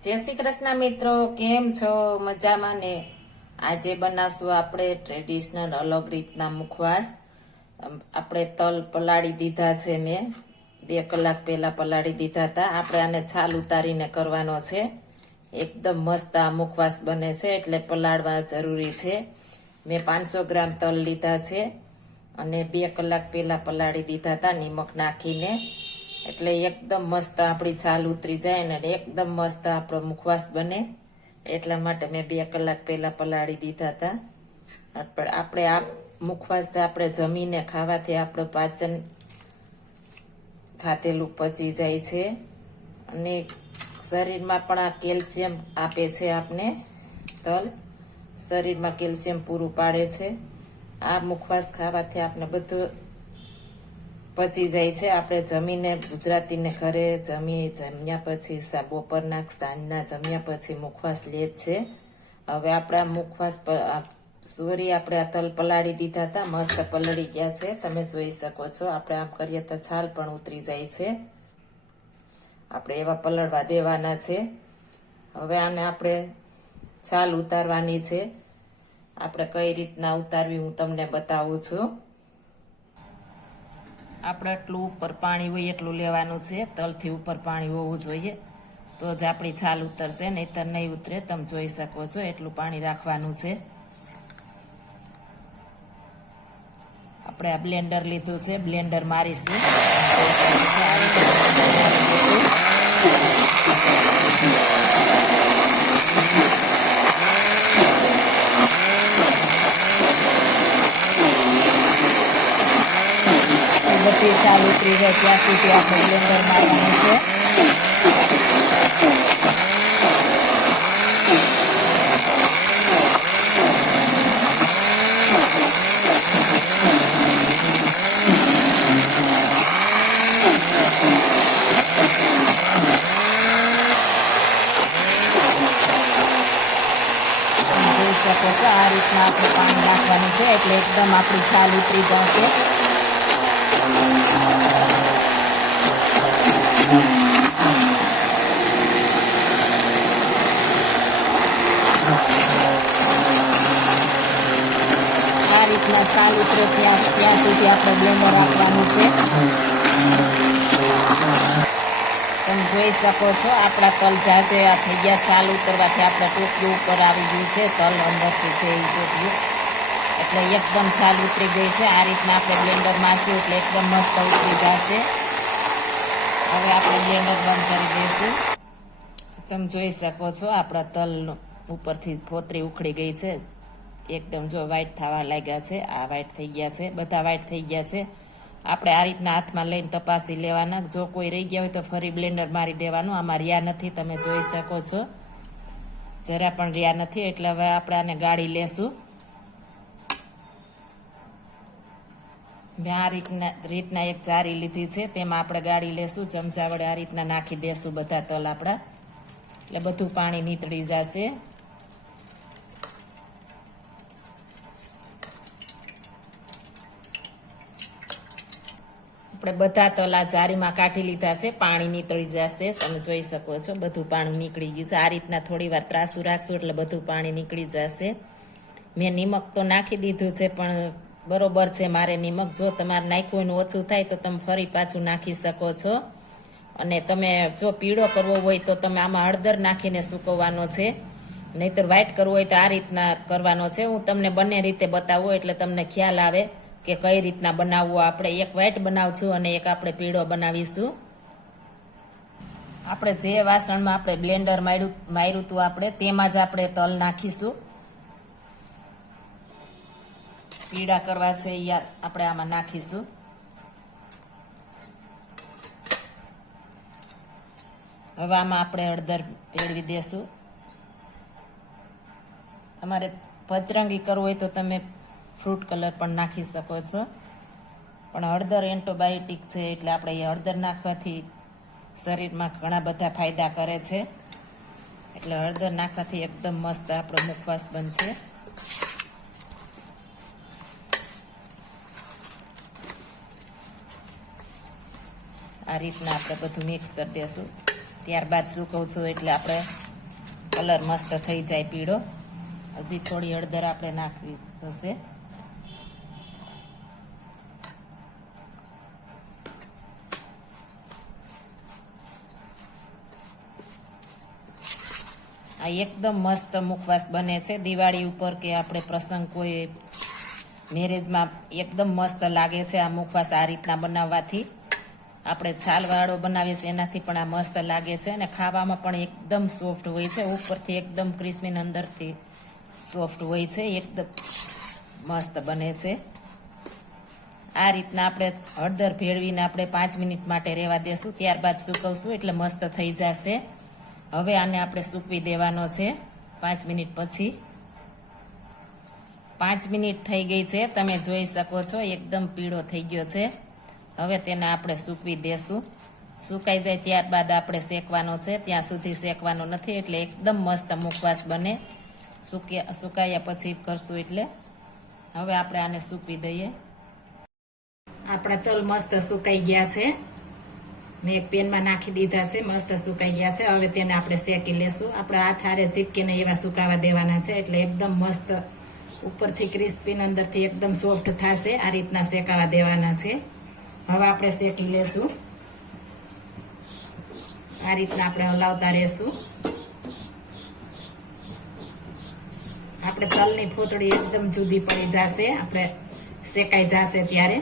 જય શ્રી કૃષ્ણ મિત્રો, કેમ છો? મજામાં ને? આજે બનાવશું આપણે ટ્રેડિશનલ અલગ રીતના મુખવાસ. આપણે તલ પલાળી દીધા છે, મેં 2 કલાક પહેલા પલાળી દીધા હતા. આપણે આને છાલ ઉતારીને કરવાનો છે. એકદમ મસ્ત આ મુખવાસ બને છે, એટલે પલાળવા જરૂરી છે. મેં 500 ગ્રામ તલ લીધા છે અને 2 કલાક પહેલા પલાળી દીધા હતા નિમક નાખીને. એટલે એકદમ મસ્ત આપણી છાલ ઉતરી જાય ને એકદમ મસ્ત આપણો મુખવાસ બને. એટલા માટે મેં 2 કલાક પહેલા પલાળી દીધા હતા. આપણે આ મુખવાસ આપણે જમીને ખાવાથી આપણું પાચન ખાધેલું પચી જાય છે અને શરીરમાં પણ આ કેલ્શિયમ આપે છે. આપણે તલ શરીરમાં કેલ્શિયમ પૂરું પાડે છે. આ મુખવાસ ખાવાથી આપણે બધું પચી જાય છે. આપણે જમીને ગુજરાતીને ઘરે જમ્યા પછી બપોરના સાંજના જમ્યા પછી મુખવાસ લે છે. હવે આપણા મુખવાસ પર સોરી આપણે આ તલ પલાળી દીધા હતા, મસ્ત પલળી ગયા છે, તમે જોઈ શકો છો. આપણે આમ કરીએ તો છાલ પણ ઉતરી જાય છે. આપણે એવા પલળવા દેવાના છે. હવે આને આપણે છાલ ઉતારવાની છે. આપણે કઈ રીતના ઉતારવી હું તમને બતાવું છું. આપણે એટલું ઉપર પાણી હોય એટલું લેવાનું છે. તલથી ઉપર પાણી હોવું જોઈએ તો જ આપણી છાલ ઉતરશે, નહીંતર નહીં ઉતરે. તમે જોઈ શકો છો એટલું પાણી રાખવાનું છે. આપણે આ બ્લેન્ડર લીધું છે, બ્લેન્ડર મારીશું. બધી છાલ ઉતરી જાય ત્યાં સુધી આપણે બ્લેન્ડર મારવાનું છે. જોઈ શકો છો આ રીતના આપણે પાણી નાખવાનું છે, એટલે એકદમ આપણી છાલ ઉતરી જશે. આ રીતના છાલ ઉતરે ત્યાં સુધી આપણે બ્લેન્ડર રાખવાનું છે. તમે જોઈ શકો છો આપણા તલ જાજે આ થઈ ગયા. છાલ ઉતરવાથી આપણે ટોપલું ઉપર આવી ગયું છે, તલ અંદરથી છે એ ટોપલું, એટલે એકદમ છાલ ઉતરી ગઈ છે. આ રીતના આપણે બ્લેન્ડર મારશું એટલે એકદમ મસ્ત ઉતરી જશે. હવે આપણે બ્લેન્ડર બંધ કરી દઈશું. તમે જોઈ શકો છો આપણા તલ ઉપરથી ફોતરી ઉખડી ગઈ છે. એકદમ જો વ્હાઈટ થવા લાગ્યા છે. આ વ્હાઈટ થઈ ગયા છે, બધા વ્હાઈટ થઈ ગયા છે. આપણે આ રીતના હાથમાં લઈને તપાસી લેવાના. જો કોઈ રહી ગયા હોય તો ફરી બ્લેન્ડર મારી દેવાનું. આમાં રહ્યા નથી, તમે જોઈ શકો છો, જરા પણ રહ્યા નથી. એટલે હવે આપણે આને ગાળી લેશું. મેં આ રીતના એક જારી લીધી છે, તેમાં આપણે ગાળી લેશું. ચમચા વડે આ રીતના નાખી દેશું બધા તલ આપણા, એટલે બધું પાણી નીતળી જશે. આપણે બધા તલ આ જારીમાં કાઢી લીધા છે, પાણી નીતળી જશે. તમે જોઈ શકો છો બધું પાણી નીકળી ગયું છે. આ રીતના થોડી વાર ત્રાસું રાખશું એટલે બધું પાણી નીકળી જશે. મેં નિમક તો નાખી દીધું છે, પણ બરોબર છે મારે નિમક. જો તમારે નાખ્યું હોય ઓછું થાય તો તમે ફરી પાછું નાખી શકો છો. અને તમે જો પીળો કરવો હોય તો તમે આમાં હળદર નાખીને સૂકવવાનો છે, નહીતર વ્હાઈટ કરવો હોય તો આ રીતના કરવાનો છે. હું તમને બંને રીતે બતાવું એટલે તમને ખ્યાલ આવે કે કઈ રીતના બનાવવું. આપણે એક વ્હાઈટ બનાવશું અને એક આપણે પીળો બનાવીશું. આપણે જે વાસણમાં આપણે બ્લેન્ડર માર્યું હતું આપણે તેમાં જ આપણે તલ નાખીશું. પીળા કરવા છે યાર આપણે આમાં નાખીશું. હવે આમાં આપણે હળદર ભેળવી દેશું. તમારે પચરંગી કરવું હોય તો તમે ફ્રૂટ કલર પણ નાખી શકો છો, પણ હળદર એન્ટીબાયોટિક છે એટલે આપણે એ હળદર નાખવાથી શરીરમાં ઘણા બધા ફાયદા કરે છે. એટલે હળદર નાખવાથી એકદમ મસ્ત આપણો મુખવાસ બનશે. આ રીતના આપણે બધું મિક્સ કરી દેશું. ત્યારબાદ સૂકવશું એટલે આપણે કલર મસ્ત થઈ જાય પીળો. હજી થોડી હળદર આપણે નાખવી હશે. આ એકદમ મસ્ત મુખવાસ બને છે દિવાળી ઉપર કે આપણે પ્રસંગ કોઈ મેરેજમાં એકદમ મસ્ત લાગે છે આ મુખવાસ આ રીતના બનાવવાથી. આપણે છાલવાળો બનાવીએ છીએ એનાથી પણ આ મસ્ત લાગે છે અને ખાવામાં પણ એકદમ સોફ્ટ હોય છે. ઉપરથી એકદમ ક્રિસ્પી ને અંદરથી સોફ્ટ હોય છે. એકદમ મસ્ત બને છે. આ રીતના આપણે હળદર ભેળવીને આપણે 5 મિનિટ માટે રહેવા દેશું. ત્યારબાદ સૂકવશું એટલે મસ્ત થઈ જશે. હવે આને આપણે સૂકવી દેવાનો છે 5 મિનિટ પછી. 5 મિનિટ થઈ ગઈ છે. તમે જોઈ શકો છો એકદમ પીળો થઈ ગયો છે. હવે તેને આપણે સૂકવી દેશું. સુકાઈ જાય ત્યારબાદ આપણે શેકવાનો છે. ત્યાં સુધી શેકવાનો નથી એટલે એકદમ મસ્ત મુખવાસ બને. સુકાયા પછી કરશું એટલે. હવે આપણે આને સૂકવી દઈએ. આપણા તલ મસ્ત સુકાઈ ગયા છે. મેં એક પેનમાં નાખી દીધા છે. મસ્ત સુકાઈ ગયા છે. હવે તેને આપણે શેકી લેશું. આપણે હાથ હારે ચીપકીને એવા સુકાવા દેવાના છે એટલે એકદમ મસ્ત ઉપરથી ક્રિસ્પી ને અંદરથી એકદમ સોફ્ટ થશે. આ રીતના શેકાવા દેવાના છે. હવે આપણે શેકી લેશું. આ રીતના આપણે હલાવતા રહેશું. આપણે તલની ફોતળી એકદમ જુદી પડી જશે. આપણે શેકાઈ જશે ત્યારે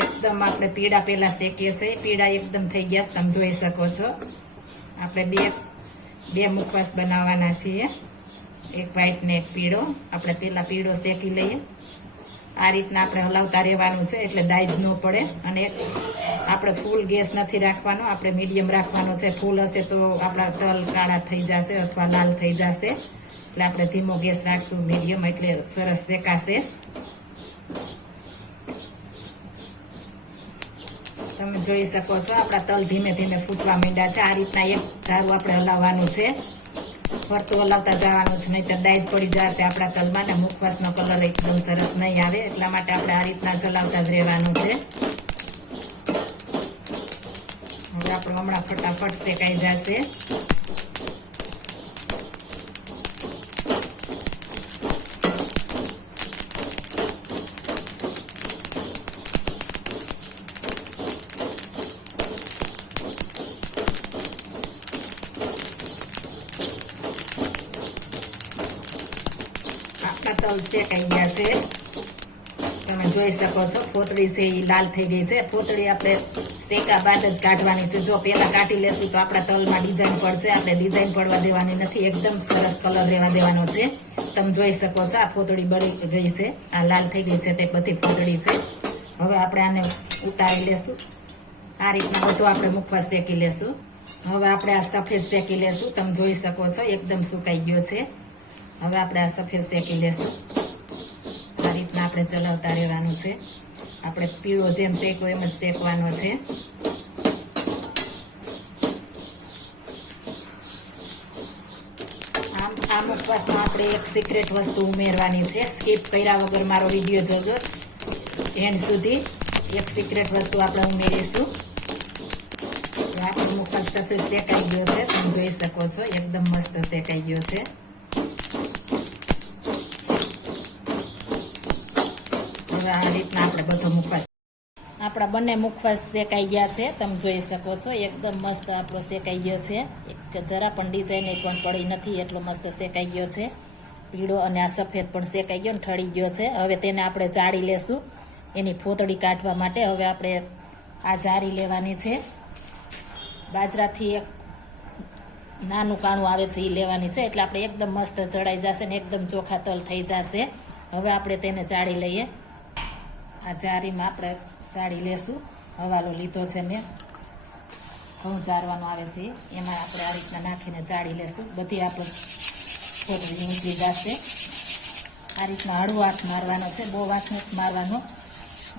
એકદમ આપણે પીળા પેલા શેકીએ છીએ. પીળા એકદમ થઈ ગયા તમે જોઈ શકો છો. આપણે બે મુખવાસ બનાવવાના છીએ. એક વ્હાઈટ ને એક પીળો. આપણે પેલા પીળો શેકી લઈએ. આ રીતના આપણે હલાવતા રહેવાનું છે એટલે દાઈ ન પડે. અને આપણે ફૂલ ગેસ નથી રાખવાનો. આપણે મીડિયમ રાખવાનો છે. ફૂલ હશે તો આપણા તલ કાળા થઈ જશે અથવા લાલ થઈ જશે. એટલે આપણે ધીમો ગેસ રાખશું. મીડિયમ એટલે સરસ શેકાશે. તમે જોઈ શકો છો આપણા તલ ધીમે ધીમે ફૂટવા માંડ્યા છે. આ રીતના એક ધારું આપણે હલાવવાનું છે. ફરતું હલાવતા જવાનું છે, નહીં તો દાઈ પડી જશે આપણા તલમાં ને મુખવાસનો કલર એકદમ સરસ નહીં આવે. એટલા માટે આપણે આ રીતના ચલાવતા જ રહેવાનું છે. હવે આપણે હમણાં ફટાફટ શેકાઈ જશે. તલ શેકાઈ ગયા છે. તમે જોઈ શકો છો ફોતળી છે એ લાલ થઈ ગઈ છે. ફોતળી આપણે શેકા બાદ જ કાઢવાની છે. જો પેલા કાઢી લેશું તો આપણા તલમાં ડિઝાઇન પડશે. આપણે ડિઝાઇન પડવા દેવાની નથી. એકદમ સરસ કલર રહેવા દેવાનો છે. તમે જોઈ શકો છો આ ફોતળી બળી ગઈ છે. આ લાલ થઈ ગઈ છે તે બધી ફોતળી છે. હવે આપણે આને ઉતારી લેશું. આ રીતના બધું આપણે મુખવાસ શેકી લેશું. હવે આપણે આ સફેદ શેકી લેશું. તમે જોઈ શકો છો એકદમ સુકાઈ ગયો છે. હવે આપણે આ સફેદ શેકી લેશું. આ રીતના આપણે ચલાવતા રહેવાનું છે. આપણે પીળો જેમ શેકો એમ જ શેકવાનો છે. આ મુખવાસમાં આપણે એક સિક્રેટ વસ્તુ ઉમેરવાની છે. સ્કીપ કર્યા વગર મારો વિડીયો જોજો એન્ડ સુધી. એક સિક્રેટ વસ્તુ આપણે ઉમેરીશું. આપણો મુખવાસ સફેદ શેકાઈ ગયો છે. તમે જોઈ શકો છો એકદમ મસ્ત શેકાઈ ગયો છે. આ રીતના આપણે બધો મુખવાસ આપણા બંને મુખવાસ શેકાઈ ગયા છે. તમે જોઈ શકો છો એકદમ મસ્ત આપણો શેકાઈ ગયો છે. જરા પણ ડિઝાઇન પણ પડી નથી એટલો મસ્ત શેકાઈ ગયો છે. પીળો અને આ સફેદ પણ શેકાઈ ગયો ને ઠળી ગયો છે. હવે તેને આપણે જાળી લેશું એની ફોતળી કાઢવા માટે. હવે આપણે આ જારી લેવાની છે. બાજરાથી એક નાનું કાણું આવે છે એ લેવાની છે એટલે આપણે એકદમ મસ્ત ચડાઈ જશે ને એકદમ ચોખ્ખા તલ થઈ જશે. હવે આપણે તેને ચાળી લઈએ. આ જારીમાં આપણે ચાળી લેશું. હવાલો લીધો છે મેં. ઘઉં ચારવાનો આવે છે એમાં આપણે આ રીતના નાખીને ચાળી લેશું. બધી આપણે ફોતળી નીકળી જશે. આ રીતના હળવો હાથ મારવાનો છે. બહુ હાથ નથી મારવાનો.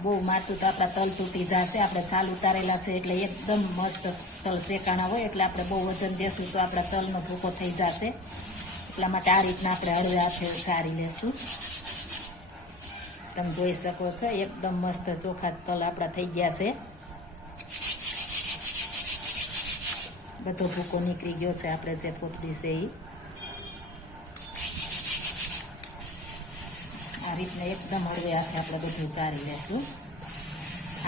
બહુ મારતું તો આપણા તલ તૂટી જશે. આપણે છાલ ઉતારેલા છે એટલે એકદમ મસ્ત તલ શેકાણા હોય એટલે આપણે બહુ વજન દેશું તો આપણા તલનો ભૂકો થઈ જશે. એટલા માટે આ રીતના આપણે હળવે હાથે ચાળી લેશું. તમે જોઈ શકો છો એકદમ મસ્ત ચોખ્ખા તલ આપણા થઈ ગયા છે. બધો ભૂકો નીકળી ગયો છે આપણે જે કોથળી છે એ. આ રીતના એકદમ હળવે હાથે આપણે બધું ચાળી લેશું.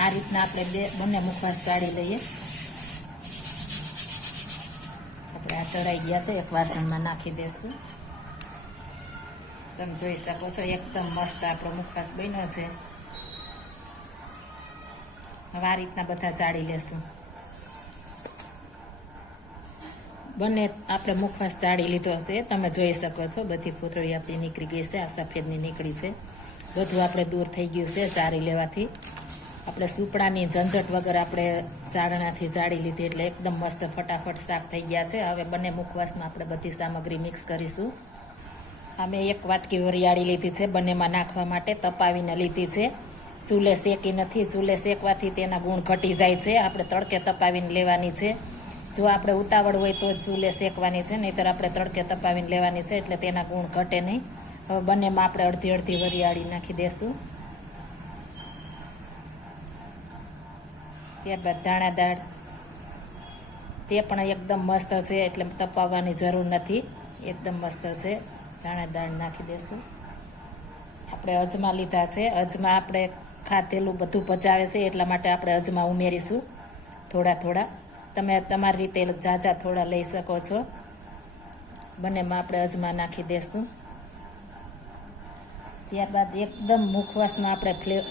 આ રીતના આપણે બંને મુખવાસ ચાળી લઈએ. આપણે આ ચડાઈ ગયા છે, એક વાસણમાં નાખી દેશું. તમે જોઈ શકો છો એકદમ મસ્ત આપણો મુખવાસ બન્યો છે. હવે આ રીતના બધા ચાળી લેશું. બંને આપણે મુખવાસ ચાળી લીધો છે, તમે જોઈ શકો છો. બધી ફૂતળી આપણી નીકળી ગઈ છે, આ સફેદની નીકળી છે. બધું આપણે દૂર થઈ ગયું છે ચાળી લેવાથી. આપણે સુપડાની ઝંઝટ વગર આપણે ચાળણાથી ચાળી લીધી એટલે એકદમ મસ્ત ફટાફટ શાક થઈ ગયા છે. હવે બંને મુખવાસમાં આપણે બધી સામગ્રી મિક્સ કરીશું. અમે એક વાટકી વરિયાળી લીધી છે બંનેમાં નાખવા માટે, તપાવીને લીધી છે. ચૂલે શેકી નથી, ચૂલે શેકવાથી તેના ગુણ ઘટી જાય છે. આપણે તડકે તપાવીને લેવાની છે. જો આપણે ઉતાવળ હોય તો ચૂલે શેકવાની છે, નહીંતર આપણે તડકે તપાવીને લેવાની છે એટલે તેના ગુણ ઘટે નહીં. હવે બંનેમાં આપણે અડધી અડધી વરિયાળી નાખી દેશું. ત્યારબાદ દાણા દાળ, તે પણ એકદમ મસ્ત છે એટલે તપાવવાની જરૂર નથી, એકદમ મસ્ત છે. દાણા દાળ નાખી દેશું. આપણે અજમા લીધા છે, અજમા આપણે ખાધેલું બધું પચાવે છે એટલા માટે આપણે અજમા ઉમેરીશું થોડા થોડા. તમે તમારી રીતે ઝાઝા થોડા લઈ શકો છો. બંનેમાં આપણે અજમા નાખી દેશું. ત્યારબાદ એકદમ મુખવાસમાં આપણે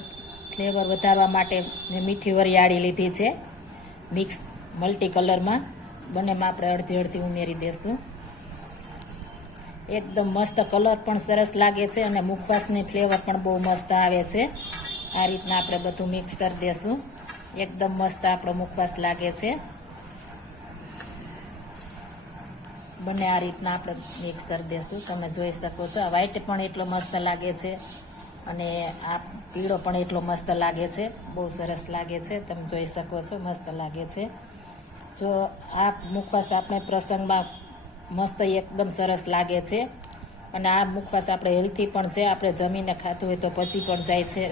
ફ્લેવર વધારવા માટે મેં મીઠી વરિયાળી લીધી છે મિક્સ મલ્ટી કલરમાં. બંનેમાં આપણે અડધી અડધી ઉમેરી દેશું. એકદમ મસ્ત કલર પણ સરસ લાગે છે અને મુખવાસની ફ્લેવર પણ બહુ મસ્ત આવે છે. આ રીતના આપણે બધું મિક્સ કરી દેશું. એકદમ મસ્ત આપણો મુખવાસ લાગે છે. બંને આ રીતના આપણે મિક્સ કરી દેશું. તમે જોઈ શકો છો આ વ્હાઈટ પણ એટલો મસ્ત લાગે છે અને આ પીળો પણ એટલો મસ્ત લાગે છે. બહુ સરસ લાગે છે, તમે જોઈ શકો છો, મસ્ત લાગે છે. જો આ મુખવાસ આપણે પ્રસંગમાં મસ્ત એકદમ સરસ લાગે છે અને આ મુખવાસ આપણે હેલ્થી પણ છે. આપણે જમીને ખાતું હોય તો પચી પણ જાય છે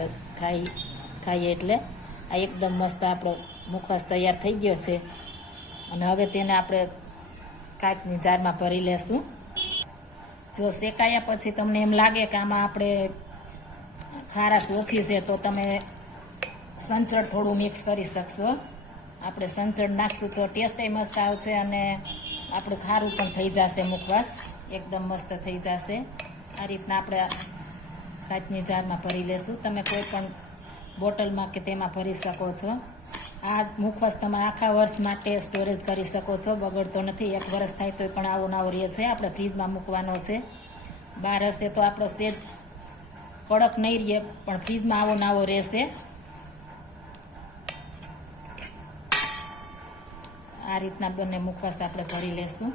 ખાઈએ એટલે. આ એકદમ મસ્ત આપણો મુખવાસ તૈયાર થઈ ગયો છે અને હવે તેને આપણે કાચની જારમાં ભરી લેશું. જો શેકાયા પછી તમને એમ લાગે કે આમાં આપણે ખારાશ ઓછી છે તો તમે સંચળ થોડું મિક્સ કરી શકશો. આપણે સંચળ નાખશું તો ટેસ્ટ મસ્ત આવશે અને આપણું ખારું પણ થઈ જશે. મુખવાસ એકદમ મસ્ત થઈ જશે. આ રીતના આપણે કાચની જારમાં ભરી લેશું. તમે કોઈ પણ બોટલમાં કે તેમાં ભરી શકો છો. આ મુખવાસ તમે આખા વર્ષ માટે સ્ટોરેજ કરી શકો છો, બગડતો નથી. 1 વર્ષ થાય તો પણ આવો નવો રહે છે. આપણે ફ્રીજમાં મૂકવાનો છે. બહાર હશે તો આપણો સેજ કડક નહીં રહે પણ ફ્રીજમાં આવો નવો રહેશે. આ રીતના બંને મુખવાસ આપણે ભરી લેશું.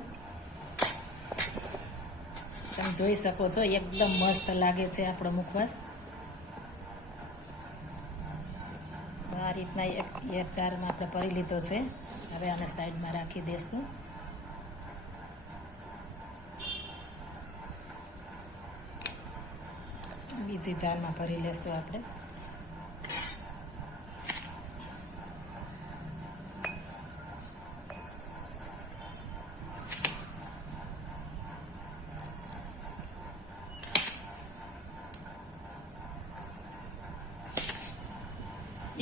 તમે જોઈ શકો છો એકદમ મસ્ત લાગે છે આપણો મુખવાસ. આ રીતના એક જારમાં આપણે ભરી લીધો છે. હવે આને સાઈડમાં રાખી દઈશું. બીજી જારમાં ભરી લેશું આપણે.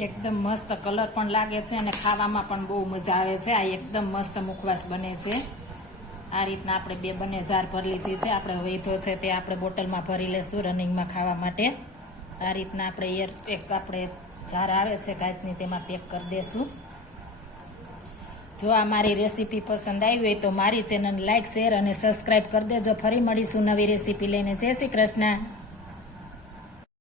એકદમ મસ્ત કલર પણ લાગે છે અને ખાવામાં પણ બહુ મજા આવે છે. આ એકદમ મસ્ત મુખવાસ બને છે. આ રીતના આપણે બંને જાર ભરી લીધી છે. આપણે વૈધો છે તે આપણે બોટલમાં ભરી લેશું રનિંગમાં ખાવા માટે. આ રીતના આપણે એક આપણે જાર આવે છે કાચની, તેમાં પેક કરી દેશું. જો આ મારી રેસીપી પસંદ આવી હોય તો મારી ચેનલ લાઈક, શેર અને સબસ્ક્રાઈબ કરી દેજો. ફરી મળીશું નવી રેસીપી લઈને. જય શ્રી કૃષ્ણ.